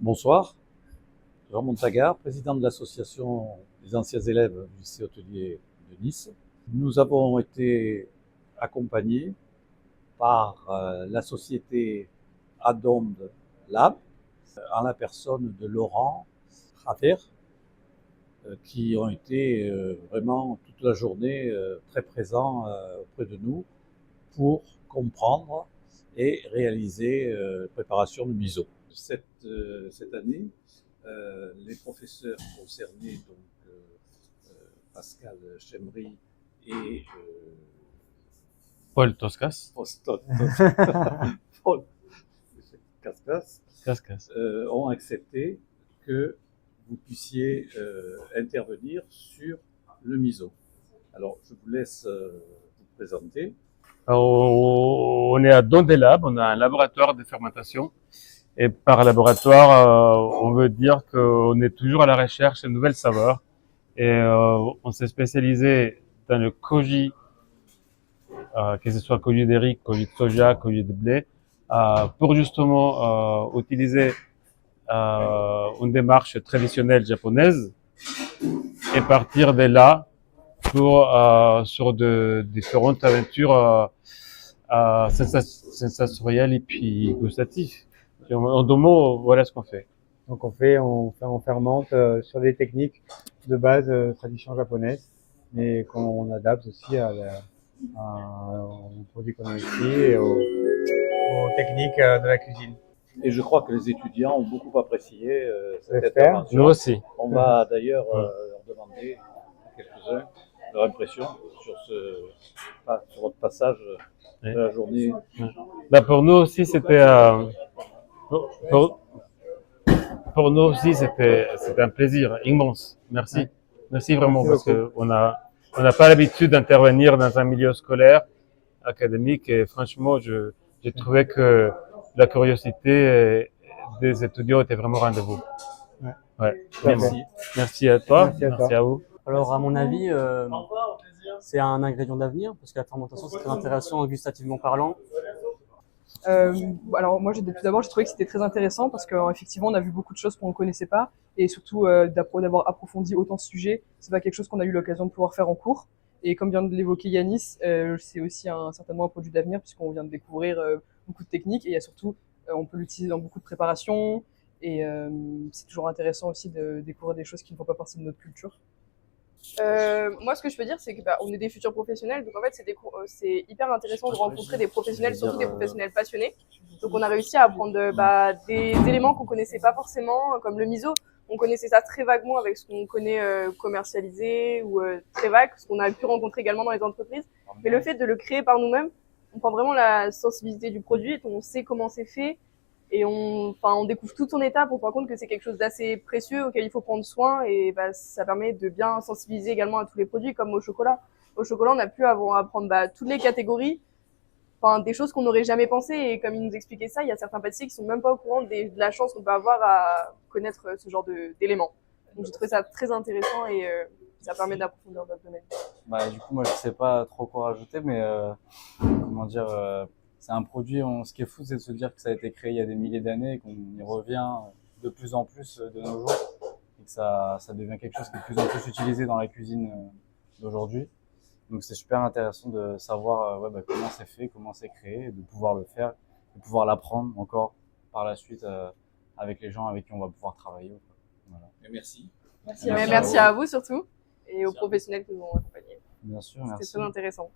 Bonsoir, Jean Montagar, président de l'association des anciens élèves du lycée hôtelier de Nice. Nous avons été accompagnés par la société Adond Lab, en la personne de Laurent Raver, qui ont été vraiment toute la journée très présents auprès de nous pour comprendre et réaliser la préparation du miso. Cette année, les professeurs concernés, donc Pascal Chemry et Paul Toscas. Paul Cascas, Cascas. ont accepté que vous puissiez intervenir sur le miso. Alors, je vous laisse vous présenter. Alors, on est à Dondelab, on a un laboratoire de fermentation. Et par laboratoire, on veut dire qu'on est toujours à la recherche de nouvelles saveurs. Et on s'est spécialisé dans le koji, que ce soit koji de riz, koji de soja, koji de blé, pour justement utiliser une démarche traditionnelle japonaise et partir de là pour sur de différentes aventures sensorielles et puis gustatives. Et en deux mots, voilà ce qu'on fait. Donc on fermente sur des techniques de base tradition japonaise, mais qu'on adapte aussi aux produits qu'on a ici et aux techniques de la cuisine. Et je crois que les étudiants ont beaucoup apprécié cette J'espère. intervention. Nous aussi. On va d'ailleurs leur demander à quelques-uns leur impression sur votre passage de la journée. Bah pour nous aussi, c'était pour nous aussi, c'était un plaisir immense. Merci. Ouais. Merci vraiment Merci parce qu'on n'a pas l'habitude d'intervenir dans un milieu scolaire, académique et franchement, j'ai trouvé que la curiosité des étudiants était vraiment au rendez-vous. Ouais. Ouais. Merci. Merci à toi. Merci à toi. Merci à vous. Alors, à mon avis, c'est un ingrédient d'avenir parce que la fermentation, c'est très intéressant gustativement parlant. Alors moi, tout d'abord, j'ai trouvé que c'était très intéressant parce qu'effectivement, on a vu beaucoup de choses qu'on ne connaissait pas et surtout d'avoir approfondi autant ce sujet, c'est pas quelque chose qu'on a eu l'occasion de pouvoir faire en cours. Et comme vient de l'évoquer Yanis, c'est aussi certainement un produit d'avenir puisqu'on vient de découvrir beaucoup de techniques et il y a surtout, on peut l'utiliser dans beaucoup de préparations et c'est toujours intéressant aussi de découvrir des choses qui ne font pas partie de notre culture. Moi, ce que je peux dire, c'est que on est des futurs professionnels, donc en fait, c'est hyper intéressant de rencontrer des professionnels, surtout des professionnels passionnés. Donc, on a réussi à apprendre des éléments qu'on connaissait pas forcément, comme le miso. On connaissait ça très vaguement avec ce qu'on connaît commercialisé ou très vague, ce qu'on a pu rencontrer également dans les entreprises. Mais le fait de le créer par nous-mêmes, on prend vraiment la sensibilité du produit, on sait comment c'est fait et on découvre toute son étape, on se rend compte que c'est quelque chose d'assez précieux auquel il faut prendre soin et ça permet de bien sensibiliser également à tous les produits comme au chocolat. Au chocolat, on a pu apprendre toutes les catégories, des choses qu'on n'aurait jamais pensé et comme il nous expliquait ça, il y a certains pâtissiers qui sont même pas au courant de la chance qu'on peut avoir à connaître ce genre d'éléments. Donc j'ai trouvé ça très intéressant et ça permet d'approfondir notre domaine. Du coup, moi, je sais pas trop quoi rajouter, mais comment dire, c'est un produit. Ce qui est fou, c'est de se dire que ça a été créé il y a des milliers d'années et qu'on y revient de plus en plus de nos jours et que ça devient quelque chose qui est de plus en plus utilisé dans la cuisine d'aujourd'hui. Donc, c'est super intéressant de savoir comment c'est fait, comment c'est créé, et de pouvoir le faire, de pouvoir l'apprendre encore par la suite avec les gens avec qui on va pouvoir travailler. Voilà. Et merci. Merci à vous surtout et aux professionnels qui nous ont accompagnés. Bien sûr, C'était merci. très intéressant.